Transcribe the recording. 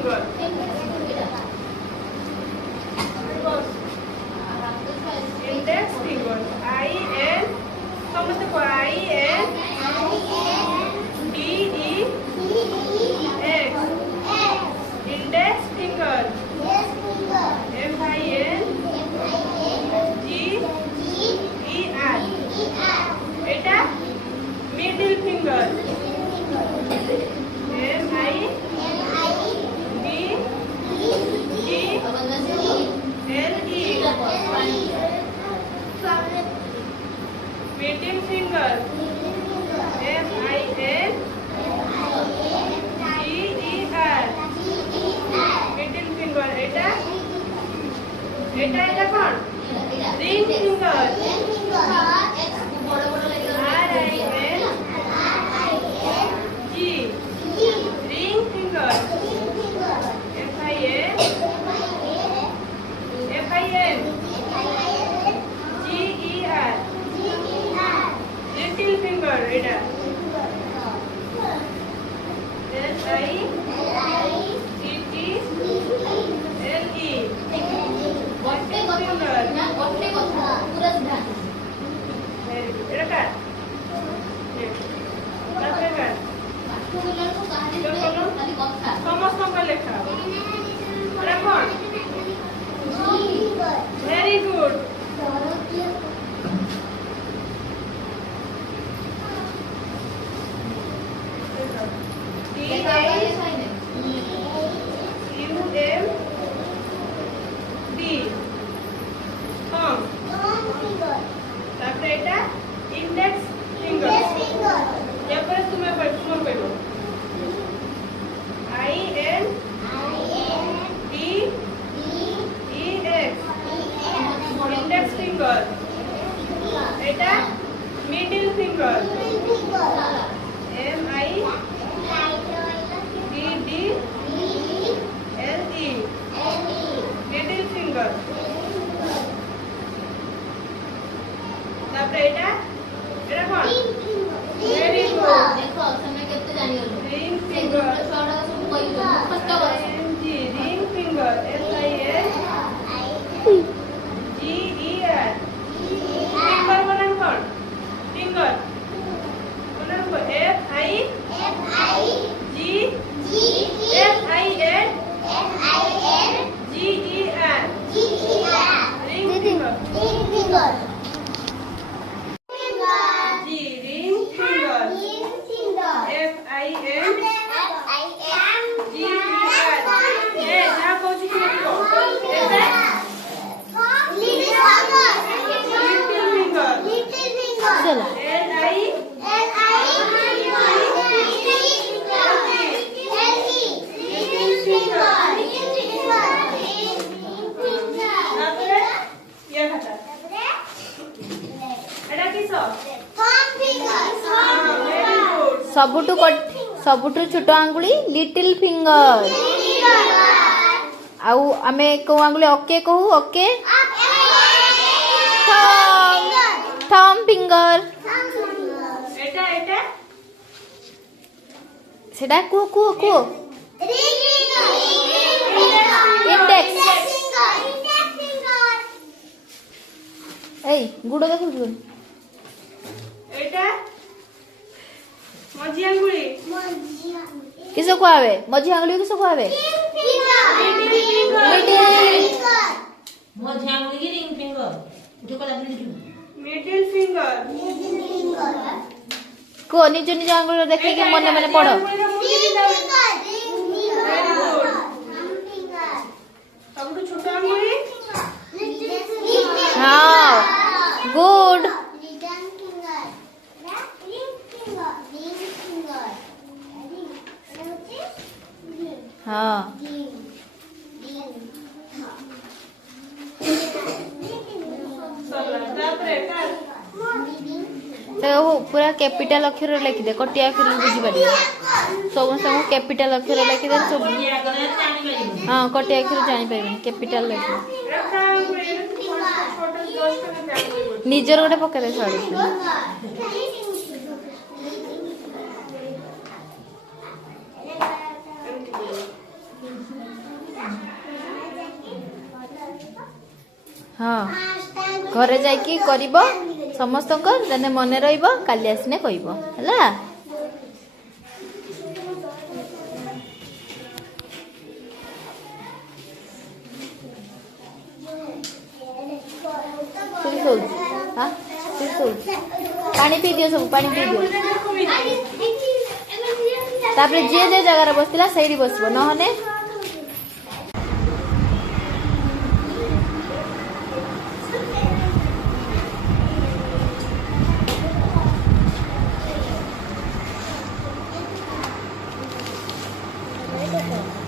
finger. Index finger. I N. समझते को I N D E X. Index finger. F I N G E R. এটা middle finger. M I D E L E. Middle finger. M I N G E R. Middle finger. এটা কোন ring finger. R I N G. Ring finger. F I N G E R. Little finger. এটা L I T T L E. এটা সমস্ত লেখা very good. তারপরে এটা index finger. এরপরে তুমি শুন পেলো I N D E X. Index finger. এটা middle finger. M I D D L E. Middle finger. তারপরে এটা কোন ভেরি গুড। দেখো সামনে কেতে জানি হলো ring finger. ring finger. S I N G E R. finger বলেন কোন finger বলেন কোন F I G F I N G E R. ring finger. F I N G E R. না কোচি কি লিখো এটা little finger. চলো L I তারপরে ইয়া খাতা এটা কি সব ସବୁଠୁ ଛୋଟ ଆଙ୍ଗୁଳି ଲିଟିଲ ଫିଙ୍ଗର। ଆଉ ଆମେ କୋଉ ଆଙ୍ଗୁଳି ଓକେ କହୁ ଓକେ ଥମ୍ ଫିଙ୍ଗର। ସେଟା କୁହ ଇଣ୍ଡେକ୍ସ। ଏଇ ଗୁଡ଼ ଦେଖୁଛୁ এটা মজি আঙ্গুলি কিসে কুয়াবে মঝি আঙ্গুলি কিসে কুয়াবে मझी आंगुली की रिंग फिंगर जो कला अपने लिखो मिडिल फिंगर को निज निज आंगुली देखे कि मन मन पढ़ो सबटू छोट आंगुली हाँ गुड हाँ तो पूरा कैपिटल अक्षर लिखिदे कटिया अक्षर बुझी पारे समस्त कैपिटल अक्षर लिखिदे सब हाँ कटिया अक्षर जानी पारे कैपिटल लिखिदे निजर गोटे पकेदे साड़ी हाँ घरे जाइकी करिब समस्त देने मन रहिब काली आसने कहब है। पानी पी दियो सब पानी पी दियो तापरे जे जगार बसला सही बसबो नहने Thank you.